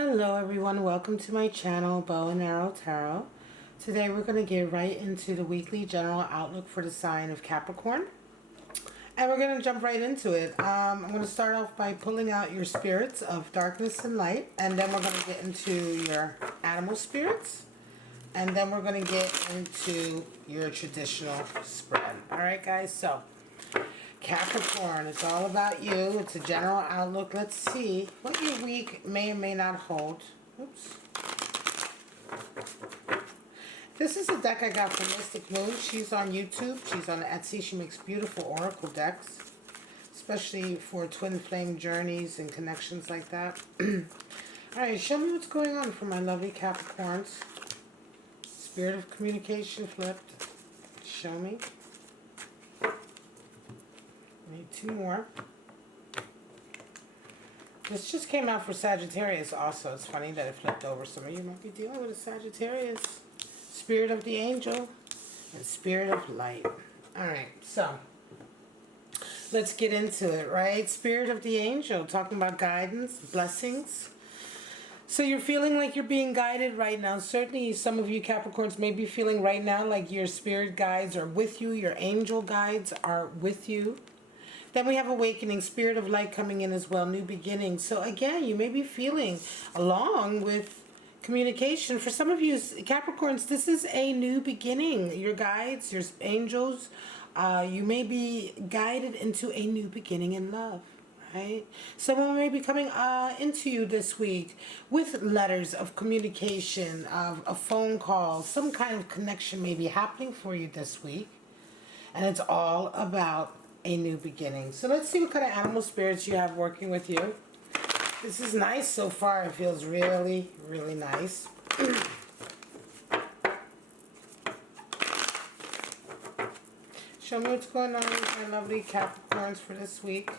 Hello everyone, welcome to my channel, Bow and Arrow Tarot. Today we're going to get right into the weekly general outlook for the sign of Capricorn. And we're going to jump right into it. I'm going to start off by pulling out your spirits of darkness and light. And then we're going to get into your animal spirits. And then we're going to get into your traditional spread. Alright guys, so Capricorn, it's all about you. It's a general outlook. Let's see what your week may or may not hold. Oops. This is a deck I got from Mystic Moon. She's on YouTube. She's on Etsy. She makes beautiful oracle decks, especially for twin flame journeys and connections like that. Alright, show me what's going on for my lovely Capricorns. Spirit of communication flipped. Show me. Need two more. This just came out for Sagittarius also. It's funny that it flipped over. Some of you might be dealing with a Sagittarius. Spirit of the angel and spirit of light. Alright, so let's get into it, right? Spirit of the angel, talking about guidance, blessings. So you're feeling like you're being guided right now. Certainly some of you Capricorns may be feeling right now like your spirit guides are with you. Your angel guides are with you. Then we have awakening, spirit of light coming in as well, new beginning. So again, you may be feeling along with communication. For some of you Capricorns, this is a new beginning. Your guides, your angels, you may be guided into a new beginning in love. Right? Someone may be coming into you this week with letters of communication, a phone call, some kind of connection may be happening for you this week. And it's all about a new beginning. So let's see what kind of animal spirits you have working with you. This is nice so far. It feels really, really nice. Show me what's going on with my lovely Capricorns for this week.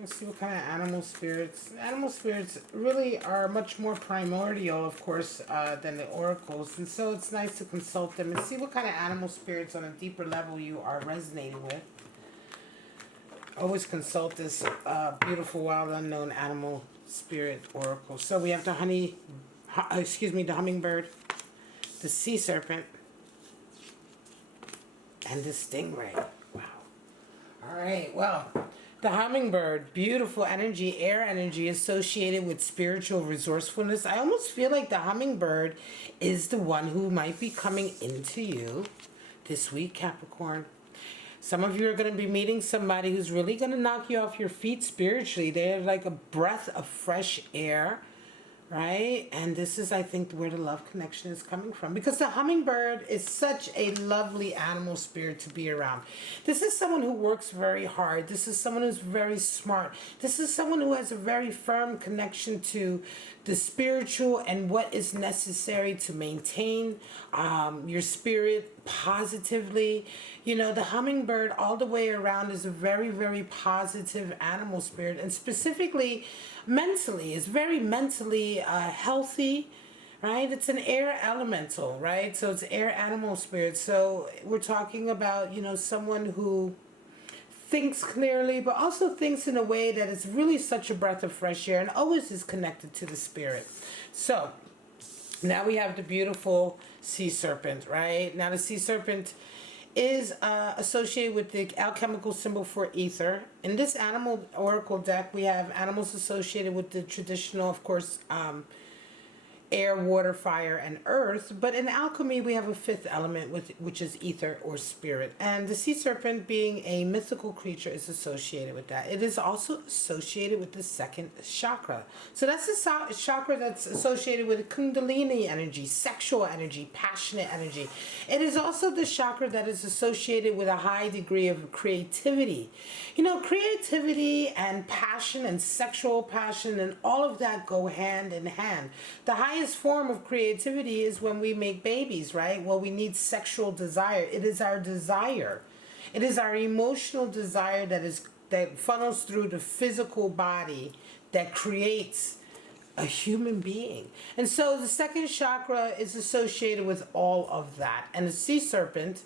Let's see what kind of animal spirits. Animal spirits really are much more primordial, of course, than the oracles. And so it's nice to consult them and see what kind of animal spirits on a deeper level you are resonating with. Always consult this beautiful, wild, unknown animal spirit oracle. So we have the the hummingbird, the sea serpent, and the stingray. Wow. All right, well, the hummingbird, beautiful energy, air energy associated with spiritual resourcefulness. I almost feel like the hummingbird is the one who might be coming into you this week, Capricorn. Some of you are going to be meeting somebody who's really going to knock you off your feet spiritually. They're like a breath of fresh air. Right? And this is, I think, where the love connection is coming from. Because the hummingbird is such a lovely animal spirit to be around. This is someone who works very hard. This is someone who's very smart. This is someone who has a very firm connection to the spiritual and what is necessary to maintain your spirit positively. You know, the hummingbird all the way around is a very, very positive animal spirit. And specifically, mentally, is very mentally healthy, right? It's an air elemental, right? So it's air animal spirit. So we're talking about, you know, someone who thinks clearly, but also thinks in a way that is really such a breath of fresh air and always is connected to the spirit. So now we have the beautiful sea serpent, right? Now the sea serpent is associated with the alchemical symbol for ether. In this animal oracle deck, we have animals associated with the traditional, of course, air, water, fire, and earth. But in alchemy, we have a fifth element, which is ether or spirit. And the sea serpent, being a mythical creature, is associated with that. It is also associated with the second chakra. So that's the chakra that's associated with kundalini energy, sexual energy, passionate energy. It is also the chakra that is associated with a high degree of creativity. You know, creativity and passion and sexual passion and all of that go hand in hand. The highest form of creativity is when we make babies, right? Well, we need sexual desire. It is our desire. It is our emotional desire that funnels through the physical body that creates a human being. And so the second chakra is associated with all of that. And the sea serpent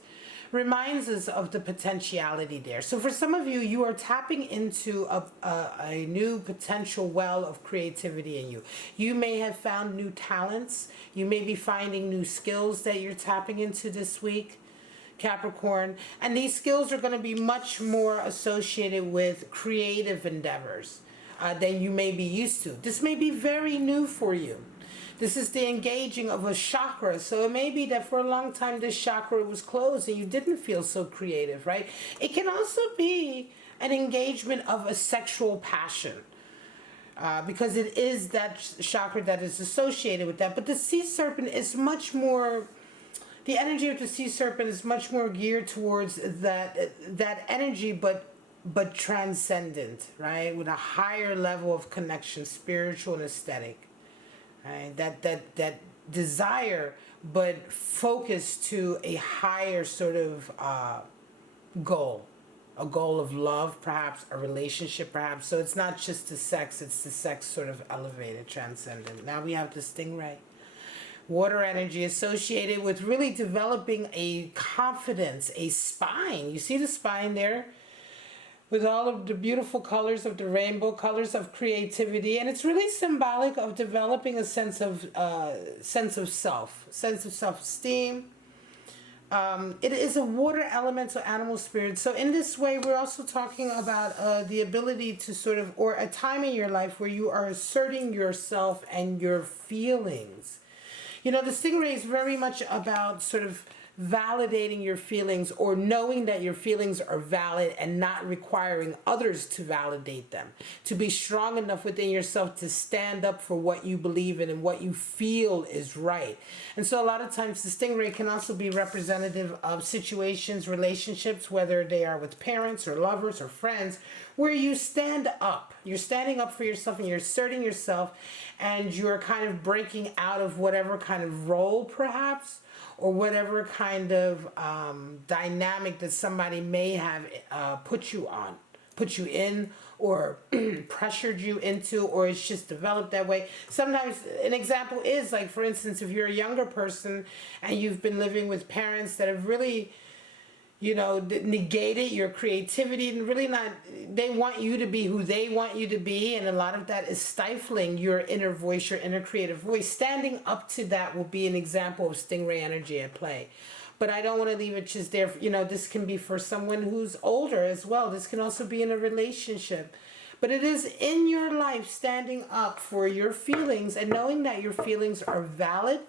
reminds us of the potentiality there. So for some of you, you are tapping into a new potential well of creativity in you. You may have found new talents. You may be finding new skills that you're tapping into this week, Capricorn. And these skills are going to be much more associated with creative endeavors than you may be used to. This may be very new for you. This is the engaging of a chakra. So it may be that for a long time this chakra was closed and you didn't feel so creative, right? It can also be an engagement of a sexual passion. Because it is that chakra that is associated with that. But the sea serpent is much more, the energy of the sea serpent is much more geared towards that energy, but transcendent, right? With a higher level of connection, spiritual and aesthetic. Right? That desire, but focused to a higher sort of goal. A goal of love, perhaps, a relationship, perhaps. So it's not just the sex, it's the sex sort of elevated, transcendent. Now we have the stingray. Water energy associated with really developing a confidence, a spine. You see the spine there? With all of the beautiful colors of the rainbow, colors of creativity. And it's really symbolic of developing a sense of self, sense of self-esteem. It is a water elemental animal spirit. So in this way, we're also talking about the ability to sort of, or a time in your life where you are asserting yourself and your feelings. You know, the stingray is very much about sort of validating your feelings or knowing that your feelings are valid and not requiring others to validate them. To be strong enough within yourself to stand up for what you believe in and what you feel is right. And so a lot of times the stingray can also be representative of situations, relationships, whether they are with parents or lovers or friends, where you stand up. You're standing up for yourself and you're asserting yourself and you're kind of breaking out of whatever kind of role perhaps, or whatever kind of dynamic that somebody may have put you in, or pressured you into, or it's just developed that way. Sometimes an example is, like, for instance, if you're a younger person and you've been living with parents that have really, you know, negated your creativity and really not, they want you to be who they want you to be, and a lot of that is stifling your inner voice, your inner creative voice. Standing up to that will be an example of stingray energy at play. But I don't want to leave it just there. You know, this can be for someone who's older as well. This can also be in a relationship. But it is in your life standing up for your feelings and knowing that your feelings are valid.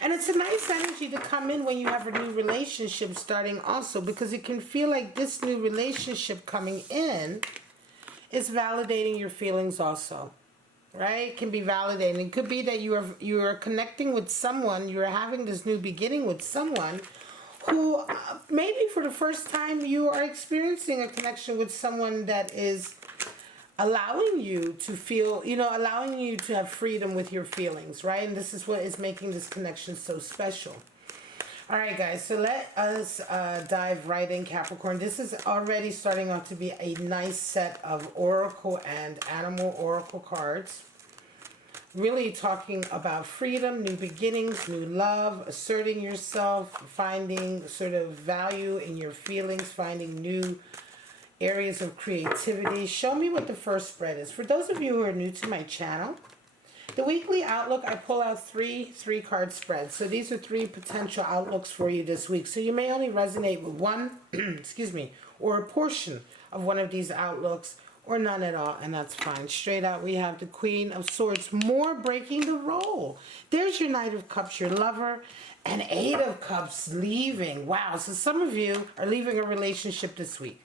And it's a nice energy to come in when you have a new relationship starting also, because it can feel like this new relationship coming in is validating your feelings also, right? It can be validating. It could be that you are connecting with someone, you're having this new beginning with someone who maybe for the first time you are experiencing a connection with someone that is allowing you to feel, you know, allowing you to have freedom with your feelings, right? And this is what is making this connection so special. All right, guys, so let us dive right in, Capricorn. This is already starting out to be a nice set of oracle and animal oracle cards. Really talking about freedom, new beginnings, new love, asserting yourself, finding sort of value in your feelings, finding new areas of creativity. Show me what the first spread is. For those of you who are new to my channel, the weekly outlook, I pull out three card spreads. So these are three potential outlooks for you this week. So you may only resonate with one, excuse me, or a portion of one of these outlooks, or none at all, and that's fine. Straight out, we have the Queen of Swords, more breaking the role. There's your Knight of Cups, your lover, and Eight of Cups leaving. Wow, so some of you are leaving a relationship this week.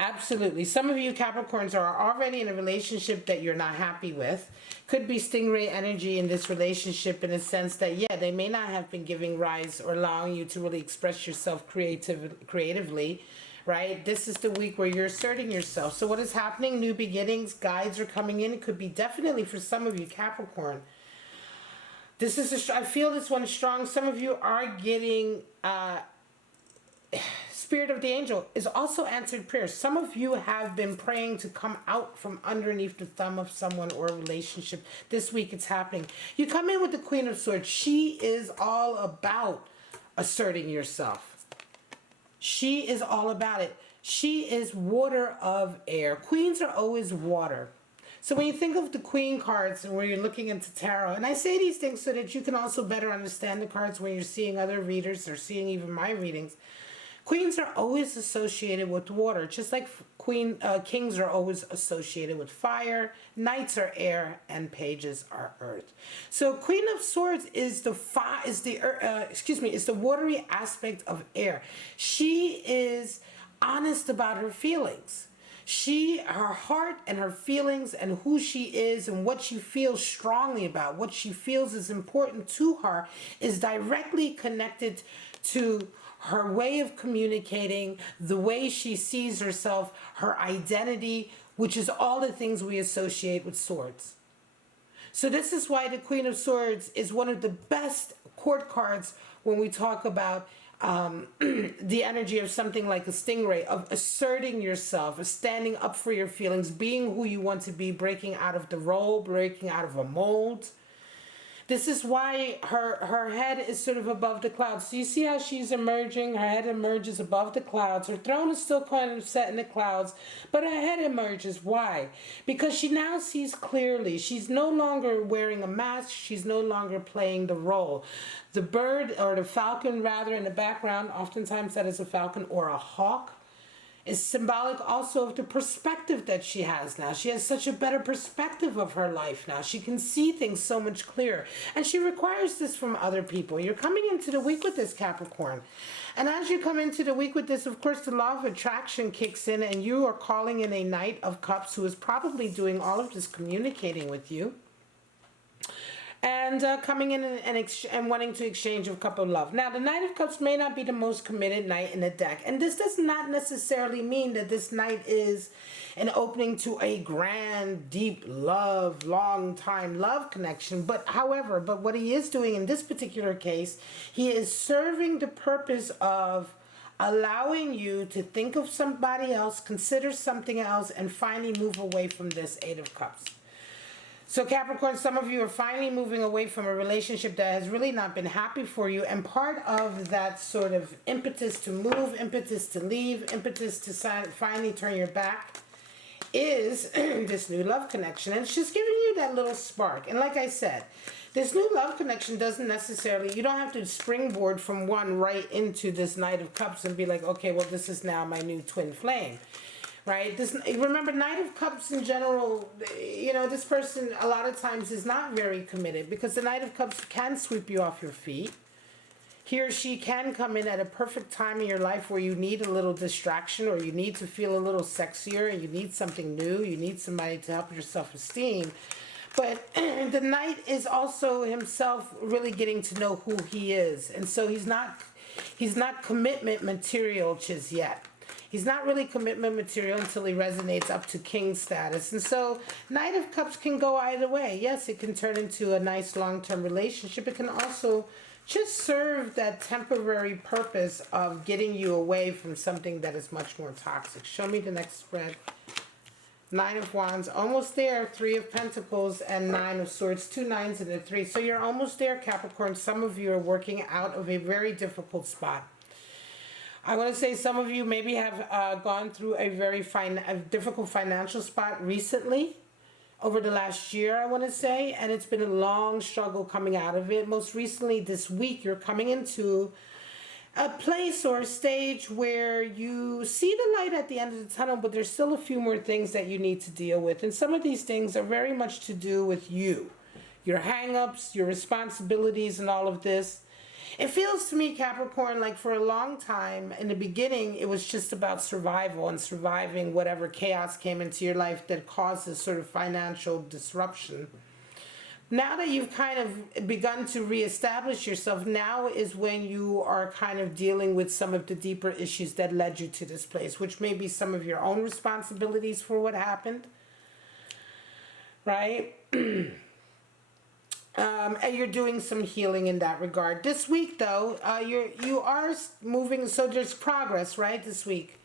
Absolutely. Some of you Capricorns are already in a relationship that you're not happy with. Could be stingray energy in this relationship, in a sense that, yeah, they may not have been giving rise or allowing you to really express yourself creatively, right? This is the week where you're asserting yourself. So what is happening? New beginnings, guides are coming in. It could be definitely for some of you Capricorn. This is, I feel this one strong. Some of you are getting... Spirit of the angel is also answered prayers. Some of you have been praying to come out from underneath the thumb of someone or a relationship. This week it's happening. You come in with the Queen of Swords. She is all about asserting yourself. She is all about it. She is water of air. Queens are always water. So when you think of the queen cards and where you're looking into tarot, and I say these things so that you can also better understand the cards when you're seeing other readers or seeing even my readings. Queens are always associated with water, just like kings are always associated with fire, knights are air, and pages are earth. So Queen of Swords is the is the watery aspect of air. She is honest about her feelings. Her heart and her feelings and who she is and what she feels strongly about, what she feels is important to her, is directly connected to her way of communicating, the way she sees herself, her identity, which is all the things we associate with swords. So this is why the Queen of Swords is one of the best court cards when we talk about the energy of something like a stingray, of asserting yourself, of standing up for your feelings, being who you want to be, breaking out of the role, breaking out of a mold. This is why her head is sort of above the clouds. So you see how she's emerging? Her head emerges above the clouds. Her throne is still kind of set in the clouds, but her head emerges. Why? Because she now sees clearly. She's no longer wearing a mask. She's no longer playing the role. The bird, or the falcon rather, in the background, oftentimes that is a falcon or a hawk, is symbolic also of the perspective that she has now. She has such a better perspective of her life now. She can see things so much clearer. And she requires this from other people. You're coming into the week with this, Capricorn. And as you come into the week with this, of course, the law of attraction kicks in, and you are calling in a Knight of Cups who is probably doing all of this communicating with you. And coming in and wanting to exchange a cup of love. Now, the Knight of Cups may not be the most committed knight in the deck. And this does not necessarily mean that this knight is an opening to a grand, deep love, long time love connection. But what he is doing in this particular case, he is serving the purpose of allowing you to think of somebody else, consider something else, and finally move away from this Eight of Cups. So Capricorn, some of you are finally moving away from a relationship that has really not been happy for you. And part of that sort of impetus to move, impetus to leave, impetus to finally turn your back is this new love connection. And it's just giving you that little spark. And like I said, this new love connection doesn't necessarily, you don't have to springboard from one right into this Knight of Cups and be like, okay, well, this is now my new twin flame. Right? Remember, Knight of Cups in general, this person a lot of times is not very committed, because the Knight of Cups can sweep you off your feet. He or she can come in at a perfect time in your life where you need a little distraction, or you need to feel a little sexier, and you need something new, you need somebody to help your self-esteem. But the Knight is also himself really getting to know who he is. And so he's not commitment material just yet. He's not really commitment material until he resonates up to king status. And so Knight of Cups can go either way. Yes, it can turn into a nice long-term relationship. It can also just serve that temporary purpose of getting you away from something that is much more toxic. Show me the next spread. Nine of Wands, almost there. Three of Pentacles and Nine of Swords. Two nines and a three. So you're almost there, Capricorn. Some of you are working out of a very difficult spot. I want to say some of you maybe have gone through a very difficult financial spot recently, over the last year, I want to say, and it's been a long struggle coming out of it. Most recently this week, you're coming into a place or a stage where you see the light at the end of the tunnel, but there's still a few more things that you need to deal with. And some of these things are very much to do with you, your hang-ups, your responsibilities, and all of this. It feels to me, Capricorn, like for a long time, in the beginning, it was just about survival and surviving whatever chaos came into your life that caused this sort of financial disruption. Now that you've kind of begun to reestablish yourself, now is when you are kind of dealing with some of the deeper issues that led you to this place, which may be some of your own responsibilities for what happened, right? And you're doing some healing in that regard. This week, though, you are moving, so there's progress, right, this week.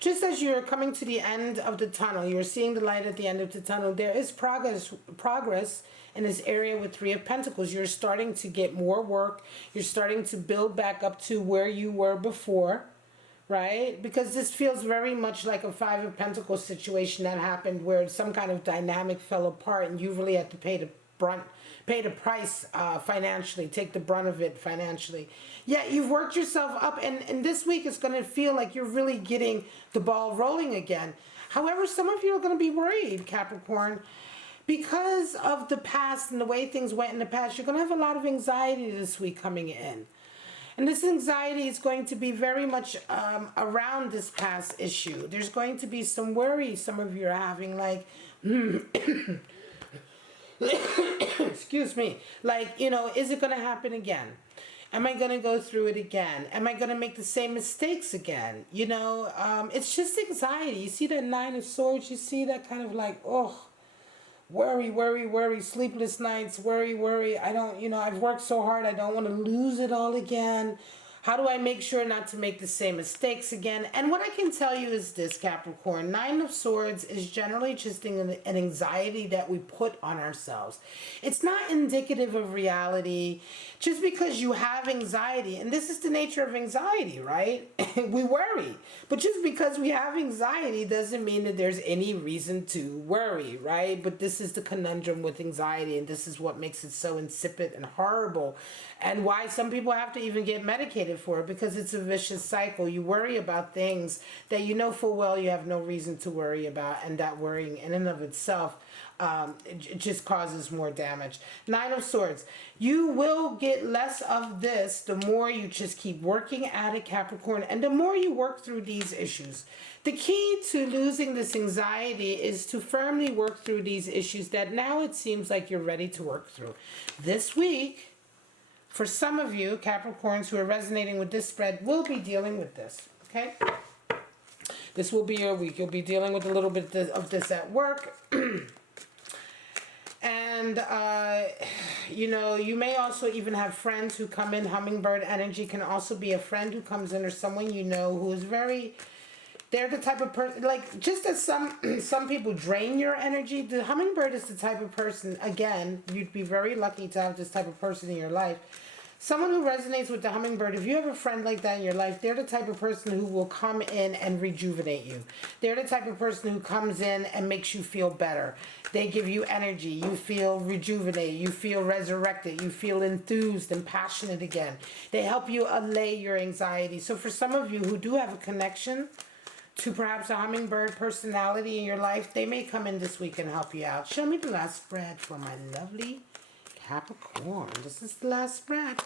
Just as you're coming to the end of the tunnel, you're seeing the light at the end of the tunnel, there is progress in this area with Three of Pentacles. You're starting to get more work. You're starting to build back up to where you were before, right? Because this feels very much like a Five of Pentacles situation that happened where some kind of dynamic fell apart and you really had to pay the price financially, take the brunt of it financially. Yeah, you've worked yourself up, and this week it's going to feel like you're really getting the ball rolling again. However, some of you are going to be worried, Capricorn, because of the past and the way things went in the past. You're going to have a lot of anxiety this week coming in. And this anxiety is going to be very much around this past issue. There's going to be some worry some of you are having, like, excuse me, like, you know, is it going to happen again? Am I going to go through it again? Am I going to make the same mistakes again? You know, it's just anxiety. You see that Nine of Swords? You see that kind of like, oh, worry, worry, worry, sleepless nights, worry, worry. I don't, you know, I've worked so hard. I don't want to lose it all again. How do I make sure not to make the same mistakes again? And what I can tell you is this, Capricorn. Nine of Swords is generally just an anxiety that we put on ourselves. It's not indicative of reality. Just because you have anxiety, and this is the nature of anxiety, right? We worry. But just because we have anxiety doesn't mean that there's any reason to worry, right? But this is the conundrum with anxiety, and this is what makes it so insipid and horrible, and why some people have to even get medicated for it, because it's a vicious cycle. You worry about things that you know full well you have no reason to worry about, and that worrying in and of itself it just causes more damage. Nine of Swords. You will get less of this the more you just keep working at it, Capricorn, and the more you work through these issues. The key to losing this anxiety is to firmly work through these issues that now it seems like you're ready to work through. This week, for some of you, Capricorns, who are resonating with this spread, will be dealing with this, okay? This will be your week. You'll be dealing with a little bit of this at work. And, you know, you may also even have friends who come in. Hummingbird energy can also be a friend who comes in, or someone you know who is very, they're the type of person, like, just as some people drain your energy, the hummingbird is the type of person, again, you'd be very lucky to have this type of person in your life. Someone who resonates with the hummingbird, if you have a friend like that in your life, they're the type of person who will come in and rejuvenate you. They're the type of person who comes in and makes you feel better. They give you energy. You feel rejuvenated. You feel resurrected. You feel enthused and passionate again. They help you allay your anxiety. So for some of you who do have a connection to perhaps a hummingbird personality in your life, they may come in this week and help you out. Show me the last spread for my lovely Capricorn. This is the last spread.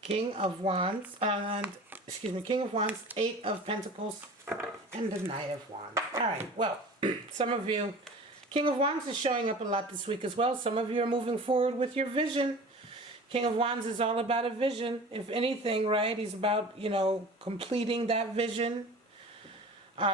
King of Wands, King of Wands, Eight of Pentacles, and the Knight of Wands. All right, well, some of you, King of Wands is showing up a lot this week as well. Some of you are moving forward with your vision. King of Wands is all about a vision, if anything, right? He's about, you know, completing that vision.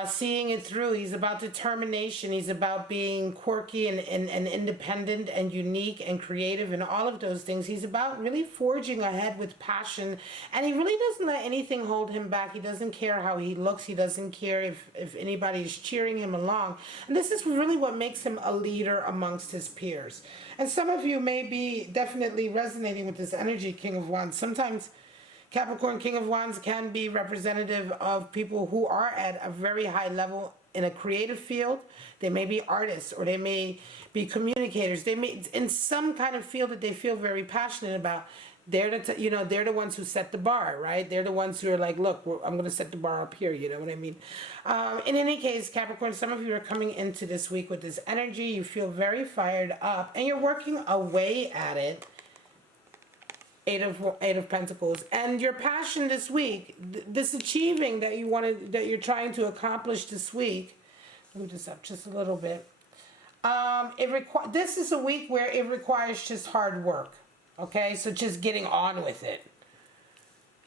Seeing it through. He's about determination. He's about being quirky and independent and unique and creative and all of those things. He's about really forging ahead with passion, and he really doesn't let anything hold him back. He doesn't care how he looks. He doesn't care if anybody's cheering him along. And this is really what makes him a leader amongst his peers. And some of you may be definitely resonating with this energy, King of Wands. Sometimes Capricorn, King of Wands can be representative of people who are at a very high level in a creative field. They may be artists, or they may be communicators. They may, in some kind of field that they feel very passionate about. They're they're the ones who set the bar, right? They're the ones who are like, look, I'm going to set the bar up here. You know what I mean? In any case, Capricorn, some of you are coming into this week with this energy. You feel very fired up, and you're working away at it. Eight of Pentacles, and your passion this week, this achieving that you're trying to accomplish this week. Move this up just a little bit. This is a week where it requires just hard work. Okay, so just getting on with it,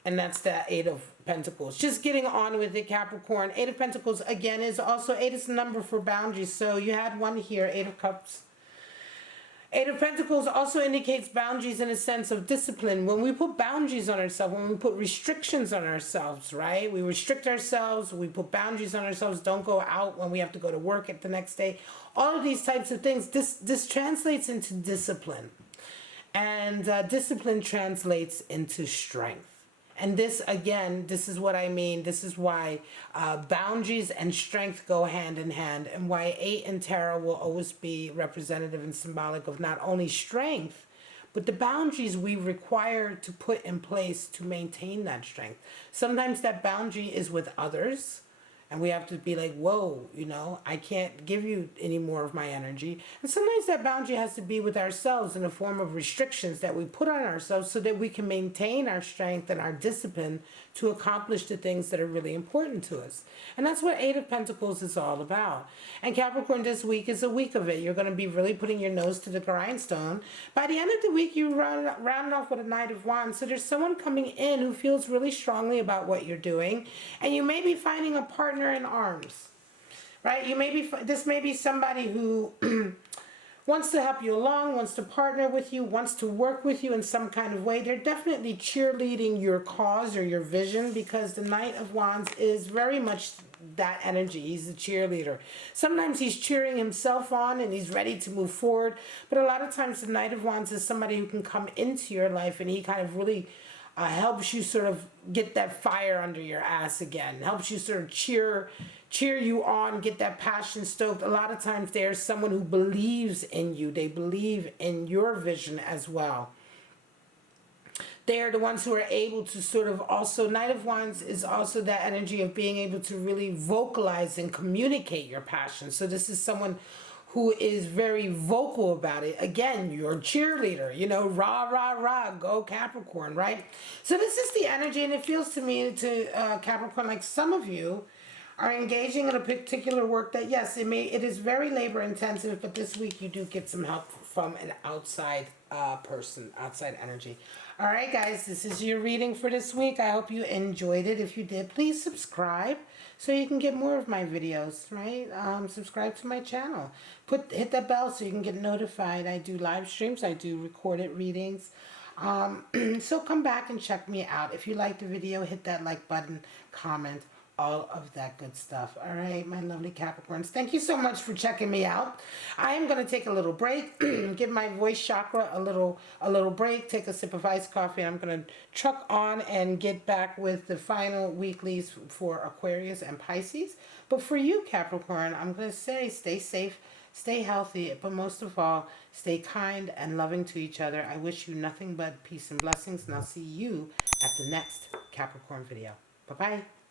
and that's the Eight of Pentacles. Just getting on with it, Capricorn. Eight of Pentacles again is also eight is the number for boundaries. So you had one here, Eight of Cups. Eight of Pentacles also indicates boundaries in a sense of discipline. When we put boundaries on ourselves, when we put restrictions on ourselves, right? We restrict ourselves, we put boundaries on ourselves, don't go out when we have to go to work at the next day. All of these types of things, this translates into discipline. And discipline translates into strength. And this, again, this is what I mean. This is why boundaries and strength go hand in hand, and why 8 in tarot will always be representative and symbolic of not only strength, but the boundaries we require to put in place to maintain that strength. Sometimes that boundary is with others, and we have to be like, whoa, you know, I can't give you any more of my energy. And sometimes that boundary has to be with ourselves in the form of restrictions that we put on ourselves so that we can maintain our strength and our discipline to accomplish the things that are really important to us. And that's what 8 of Pentacles is all about. And Capricorn, this week is a week of it. You're going to be really putting your nose to the grindstone. By the end of the week, you round off with a Knight of Wands. So there's someone coming in who feels really strongly about what you're doing. And you may be finding a partner in arms, right? This may be somebody who wants to help you along, wants to partner with you, wants to work with you in some kind of way. They're definitely cheerleading your cause or your vision, because the Knight of Wands is very much that energy. He's a cheerleader. Sometimes he's cheering himself on and he's ready to move forward, but a lot of times the Knight of Wands is somebody who can come into your life and he kind of really helps you sort of get that fire under your ass again, helps you sort of cheer you on, get that passion stoked. A lot of times there's someone who believes in you. They believe in your vision as well. They are the ones who are able to sort of also, Knight of Wands is also that energy of being able to really vocalize and communicate your passion. So this is someone who is very vocal about it. Again, your cheerleader, you know, rah, rah, rah, go Capricorn, right? So this is the energy, and it feels to me, to Capricorn, like some of you are engaging in a particular work that, yes, it is very labor intensive, but this week you do get some help from an outside person, outside energy. All right, guys, this is your reading for this week. I hope you enjoyed it. If you did, please subscribe so you can get more of my videos, right? Subscribe to my channel. Hit that bell so you can get notified. I do live streams. I do recorded readings. So come back and check me out. If you liked the video, hit that like button, comment, all of that good stuff. All right, my lovely Capricorns. Thank you so much for checking me out. I am going to take a little break, give my voice chakra a little break, take a sip of iced coffee, and I'm going to truck on and get back with the final weeklies for Aquarius and Pisces. But for you, Capricorn, I'm going to say stay safe, stay healthy, but most of all, stay kind and loving to each other. I wish you nothing but peace and blessings, and I'll see you at the next Capricorn video. Bye-bye.